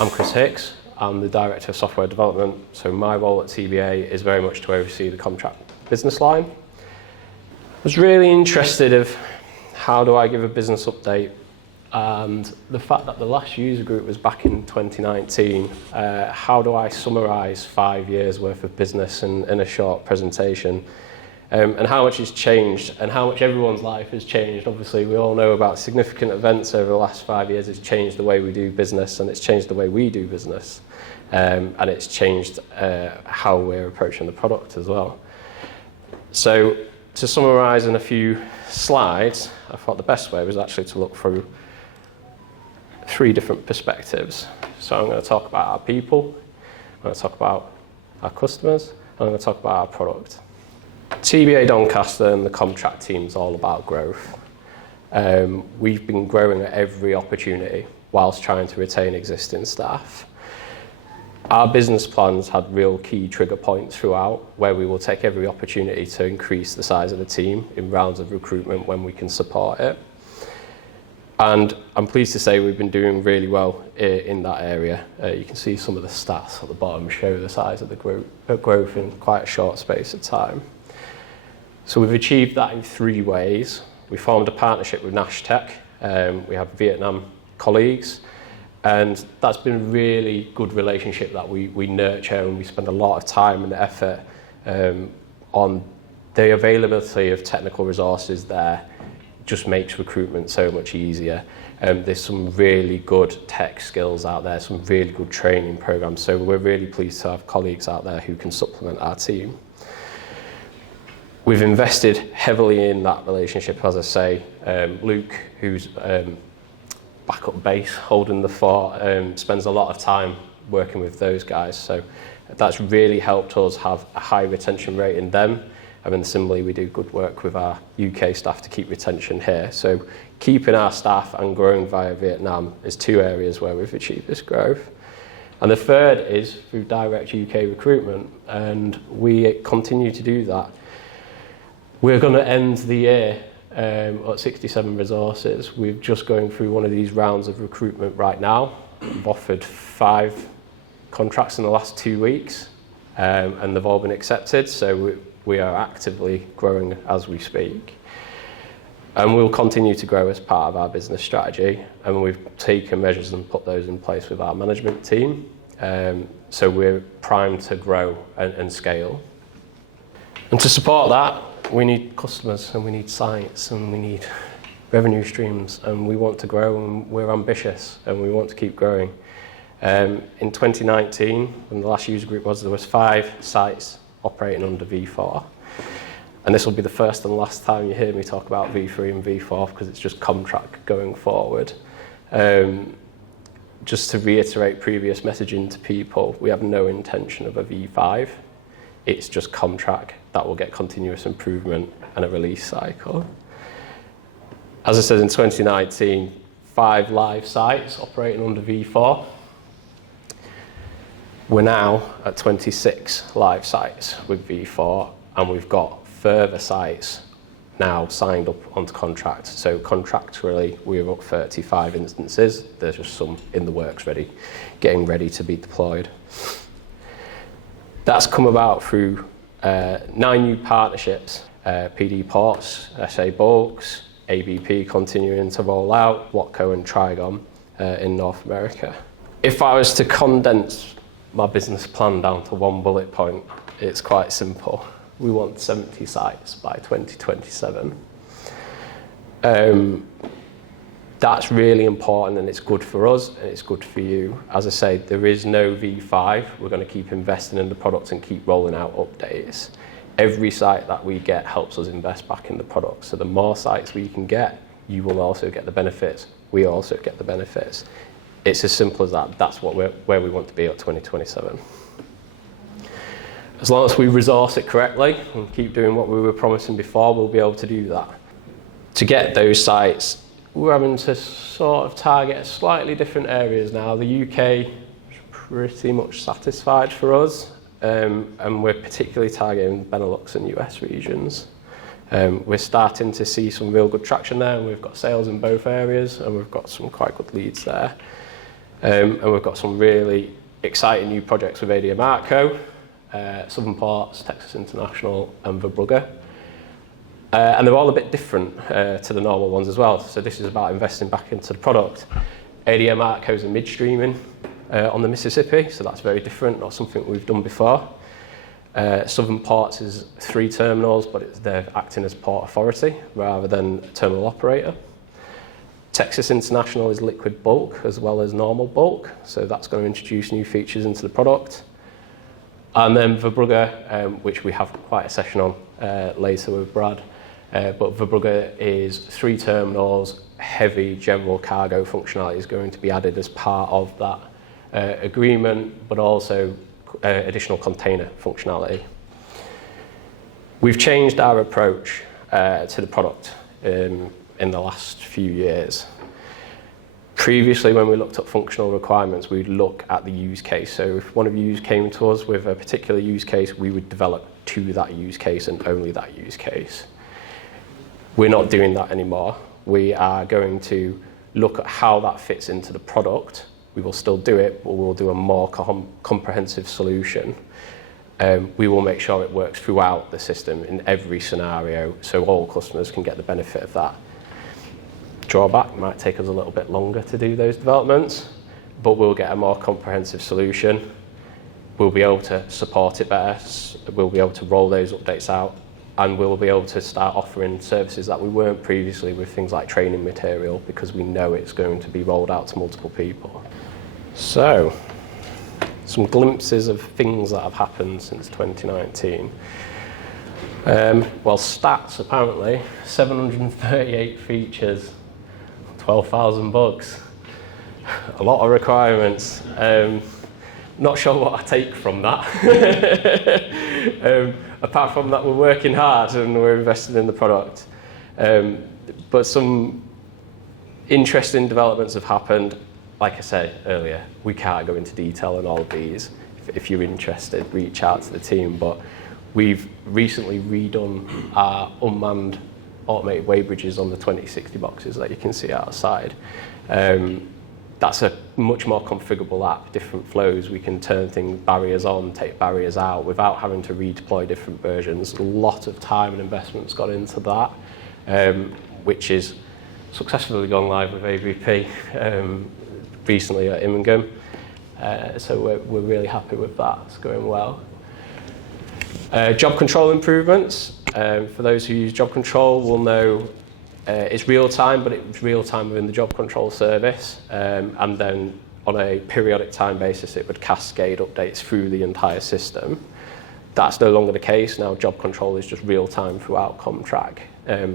I'm Chris Hicks. I'm the Director of Software Development, so my role at TBA is very much to oversee the CommTrac business line. I was really interested in how do I give a business update, and the fact that the last user group was back in 2019, how do I summarise 5 years worth of business in a short presentation, and how much has changed and how much everyone's life has changed. Obviously we all know about significant events over the last 5 years. It's changed the way we do business, and it's changed the way we do business, and it's changed how we're approaching the product as well. So to summarise in a few slides, I thought the best way was actually to look through 3 different perspectives. So I'm going to talk about our people, I'm going to talk about our customers, and I'm going to talk about our product. TBA Doncaster and the CommTrac team is all about growth. We've been growing at every opportunity whilst trying to retain existing staff. Our business plans had real key trigger points throughout, where we will take every opportunity to increase the size of the team in rounds of recruitment when we can support it. And I'm pleased to say we've been doing really well in that area. You can see some of the stats at the bottom show the size of the growth in quite a short space of time. So we've achieved that in 3 ways. We formed a partnership with Nashtec. We have Vietnam colleagues, and that's been a really good relationship that we nurture, and we spend a lot of time and effort on the availability of technical resources there. Just makes recruitment so much easier. There's some really good tech skills out there, some really good training programs, so we're really pleased to have colleagues out there who can supplement our team. We've invested heavily in that relationship, as I say. Luke, who's back up base, holding the fort, spends a lot of time working with those guys, so that's really helped us have a high retention rate in them. And then similarly, we do good work with our UK staff to keep retention here. So keeping our staff and growing via Vietnam is 2 areas where we've achieved this growth. And the third is through direct UK recruitment, and we continue to do that. We're going to end the year at 67 resources. We're just going through one of these rounds of recruitment right now. We've offered 5 contracts in the last 2 weeks, and they've all been accepted. So we are actively growing as we speak. And we'll continue to grow as part of our business strategy. And we've taken measures and put those in place with our management team. So we're primed to grow and scale. And to support that, we need customers, and we need sites, and we need revenue streams, and we want to grow, and we're ambitious, and we want to keep growing. In 2019, when the last user group was, there was 5 sites operating under V4. And this will be the first and last time you hear me talk about V3 and V4, because it's just CommTrac going forward. Just to reiterate previous messaging to people, we have no intention of a V5. It's just CommTrac that will get continuous improvement and a release cycle. As I said, in 2019, 5 live sites operating under V4. We're now at 26 live sites with V4, and we've got further sites now signed up onto contract. So contractually, we're up 35 instances. There's just some in the works getting ready to be deployed. That's come about through 9 new partnerships, PD Ports, SA Bulks, ABP continuing to roll out, Watco and Trigon in North America. If I was to condense my business plan down to 1 bullet point, it's quite simple. We want 70 sites by 2027. That's really important, and it's good for us, and it's good for you. As I say, there is no V5. We're going to keep investing in the product and keep rolling out updates. Every site that we get helps us invest back in the product. So the more sites we can get, you will also get the benefits. We also get the benefits. It's as simple as that. That's where we want to be at 2027. As long as we resource it correctly and keep doing what we were promising before, we'll be able to do that. To get those sites, we're having to sort of target slightly different areas now. The UK is pretty much satisfied for us, and we're particularly targeting Benelux and US regions. We're starting to see some real good traction there, and we've got sales in both areas, and we've got some quite good leads there. And we've got some really exciting new projects with ADM Artco, Southern Ports, Texas International and Verbrugge. And they're all a bit different to the normal ones as well. So this is about investing back into the product. ADM Artco is a midstreaming on the Mississippi, so that's very different, not something we've done before. Southern Ports is 3 terminals, but they're acting as port authority rather than a terminal operator. Texas International is liquid bulk as well as normal bulk, so that's going to introduce new features into the product. And then Verbrugge, which we have quite a session on later with Brad, but Verbrugge is 3 terminals, heavy general cargo functionality is going to be added as part of that agreement, but also additional container functionality. We've changed our approach to the product in the last few years. Previously, when we looked at functional requirements, we'd look at the use case. So if one of you came to us with a particular use case, we would develop to that use case and only that use case. We're not doing that anymore. We are going to look at how that fits into the product. We will still do it, but we'll do a more comprehensive solution. We will make sure it works throughout the system in every scenario, so all customers can get the benefit of that. Drawback might take us a little bit longer to do those developments, but we'll get a more comprehensive solution. We'll be able to support it better. We'll be able to roll those updates out, and we'll be able to start offering services that we weren't previously with things like training material, because we know it's going to be rolled out to multiple people. So, some glimpses of things that have happened since 2019. Well, stats apparently, 738 features, 12,000 bugs, a lot of requirements. Not sure what I take from that. Apart from that, we're working hard and we're invested in the product. But some interesting developments have happened. Like I said earlier, we can't go into detail on all of these. If you're interested, reach out to the team. But we've recently redone our unmanned automated weigh bridges on the 2060 boxes that you can see outside. That's a much more configurable app, different flows. We can turn barriers on, take barriers out without having to redeploy different versions. A lot of time and investment's gone into that, which is successfully gone live with AVP recently at Immingham. So we're really happy with that. It's going well. Job control improvements. For those who use job control will know it's real time, but it's real time within the job control service. And then on a periodic time basis, it would cascade updates through the entire system. That's no longer the case. Now job control is just real time throughout CommTrac.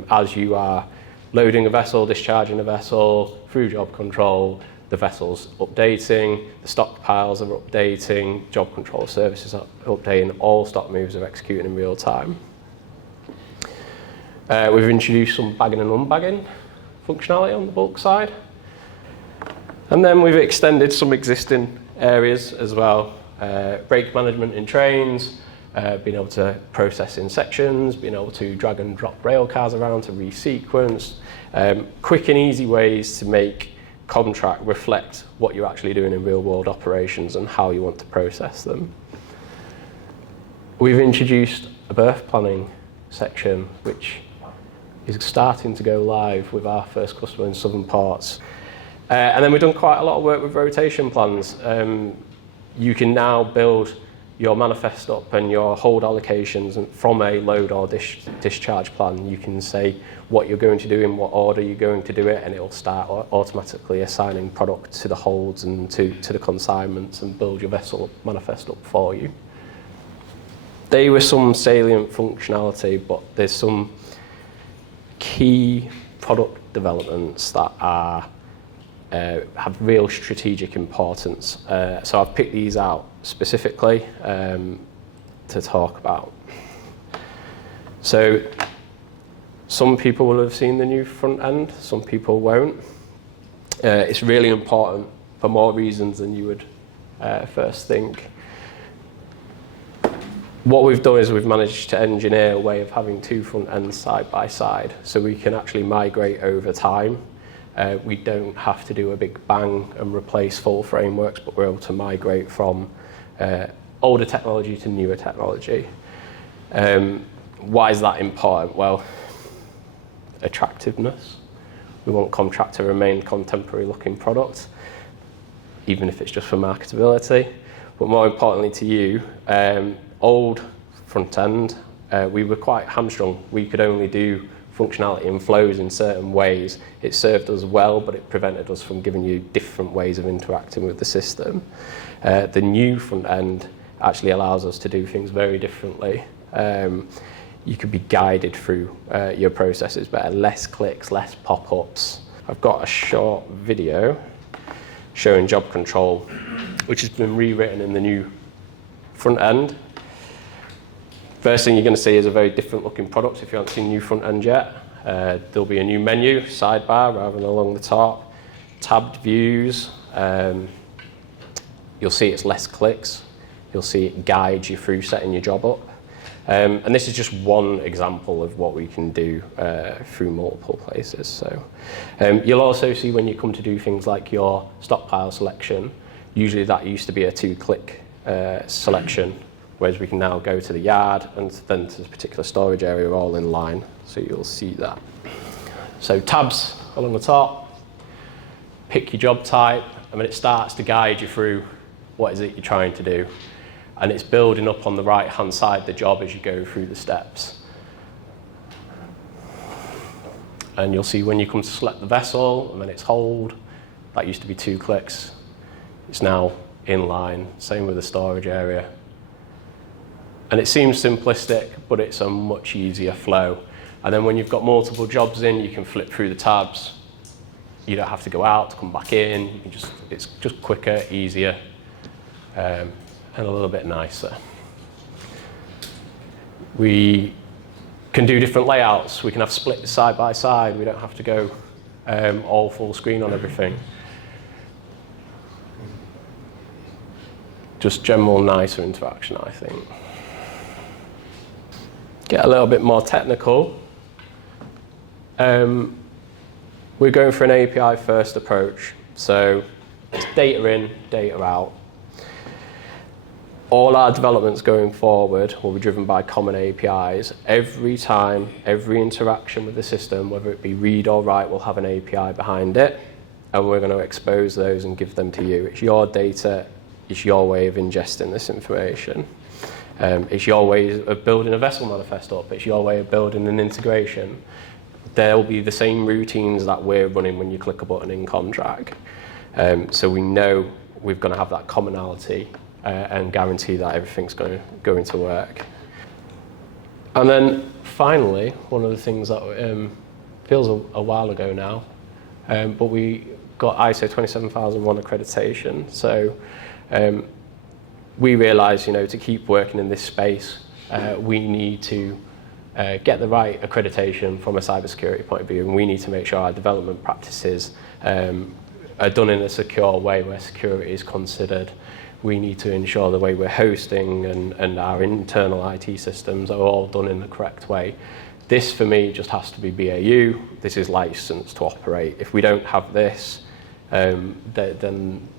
As you are loading a vessel, discharging a vessel through job control, the vessel's updating, the stockpiles are updating, job control services are updating, all stock moves are executing in real time. We've introduced some bagging and unbagging functionality on the bulk side. And then we've extended some existing areas as well. Brake management in trains, being able to process in sections, being able to drag and drop rail cars around to resequence. Quick and easy ways to make CommTrac reflect what you're actually doing in real world operations and how you want to process them. We've introduced a berth planning section, which is starting to go live with our first customer in Southern Ports. And then we've done quite a lot of work with rotation plans. You can now build your manifest up and your hold allocations and from a load or discharge plan. You can say what you're going to do, in what order you're going to do it, and it'll start automatically assigning product to the holds and to the consignments and build your vessel manifest up for you. They were some salient functionality, but there's some key product developments that are have real strategic importance. So I've picked these out specifically to talk about. So some people will have seen the new front end, some people won't. It's really important for more reasons than you would first think. What we've done is we've managed to engineer a way of having two front ends side by side, so we can actually migrate over time We don't have to do a big bang and replace full frameworks, but we're able to migrate from older technology to newer technology. Why is that important? Well, attractiveness. We want CommTrac to remain a contemporary looking product, even if it's just for marketability. But more importantly to you, old front end, we were quite hamstrung. We could only do functionality and flows in certain ways. It served us well, but it prevented us from giving you different ways of interacting with the system. The new front end actually allows us to do things very differently. You could be guided through your processes better, less clicks, less pop-ups. I've got a short video showing job control, which has been rewritten in the new front end. First thing you're going to see is a very different looking product if you haven't seen new front end yet. There'll be a new menu, sidebar rather than along the top, tabbed views. You'll see it's less clicks. You'll see it guides you through setting your job up. And this is just one example of what we can do through multiple places. So you'll also see when you come to do things like your stockpile selection, usually that used to be a 2-click selection, whereas we can now go to the yard and then to the particular storage area all in line. So you'll see that. So tabs along the top, pick your job type, and then it starts to guide you through what is it you're trying to do. And it's building up on the right-hand side the job as you go through the steps. And you'll see when you come to select the vessel, and then it's hold, that used to be 2 clicks. It's now in line, same with the storage area. And it seems simplistic, but it's a much easier flow. And then when you've got multiple jobs in, you can flip through the tabs. You don't have to go out to come back in. You can it's just quicker, easier, and a little bit nicer. We can do different layouts. We can have split side by side. We don't have to go all full screen on everything. Just general nicer interaction, I think. Get a little bit more technical. We're going for an API first approach. So it's data in, data out. All our developments going forward will be driven by common APIs. Every time, every interaction with the system, whether it be read or write, will have an API behind it. And we're going to expose those and give them to you. It's your data. It's your way of ingesting this information. It's your way of building a vessel manifest up. It's your way of building an integration. There will be the same routines that we're running when you click a button in CommTrac. So we know we're going to have that commonality and guarantee that everything's going to work. And then finally, one of the things that feels a while ago now, but we got ISO 27001 accreditation. So we realised, to keep working in this space, we need to get the right accreditation from a cybersecurity point of view, and we need to make sure our development practices are done in a secure way where security is considered. We need to ensure the way we're hosting and our internal IT systems are all done in the correct way. This, for me, just has to be BAU. This is licensed to operate. If we don't have this, then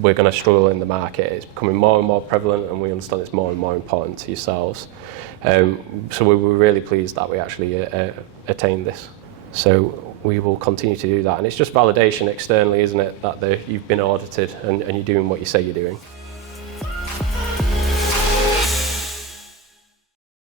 we're going to struggle in the market. It's becoming more and more prevalent, and we understand it's more and more important to yourselves. So we were really pleased that we actually attained this. So we will continue to do that. And it's just validation externally, isn't it, that you've been audited and you're doing what you say you're doing.